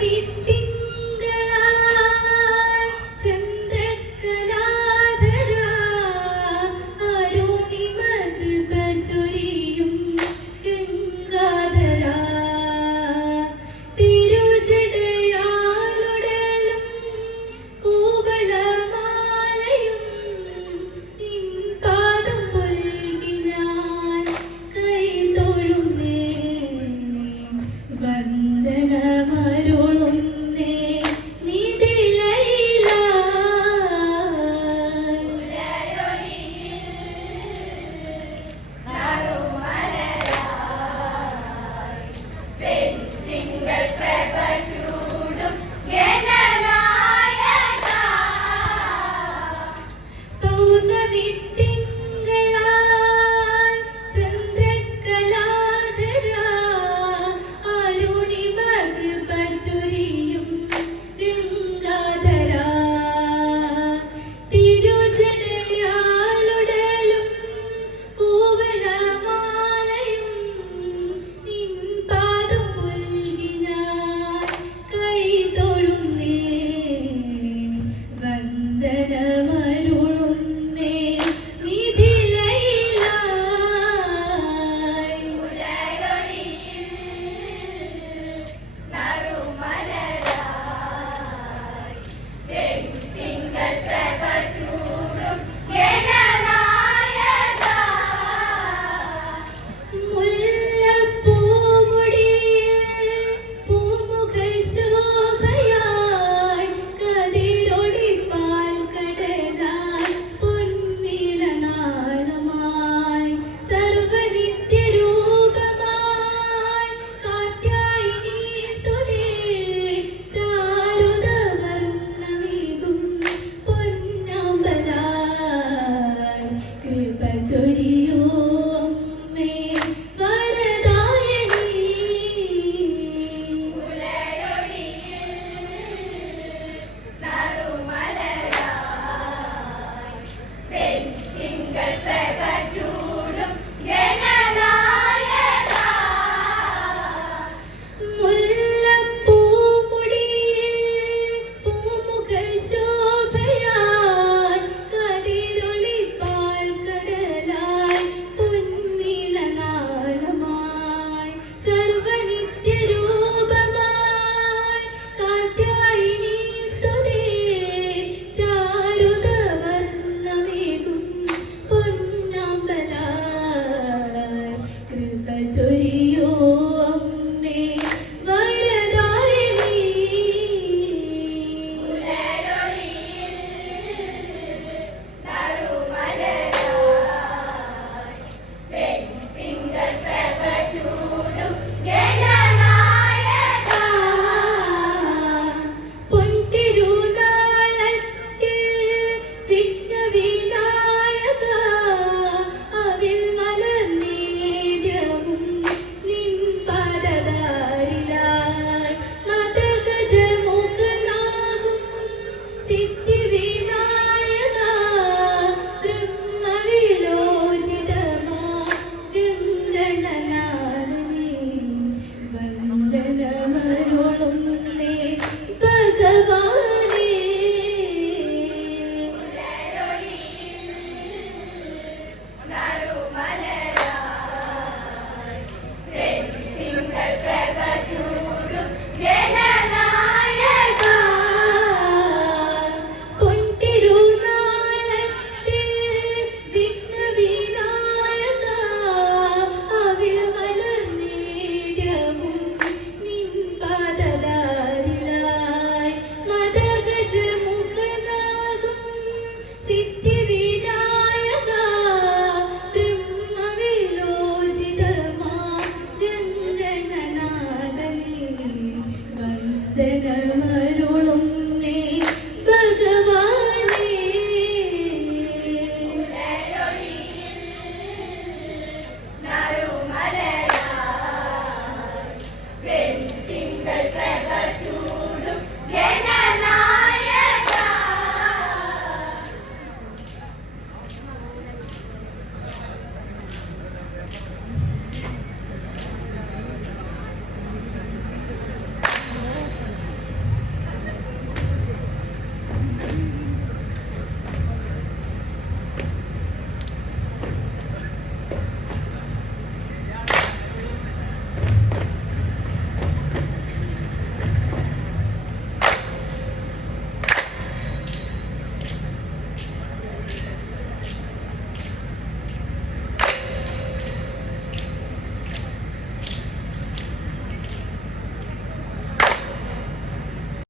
beep beep. Vandana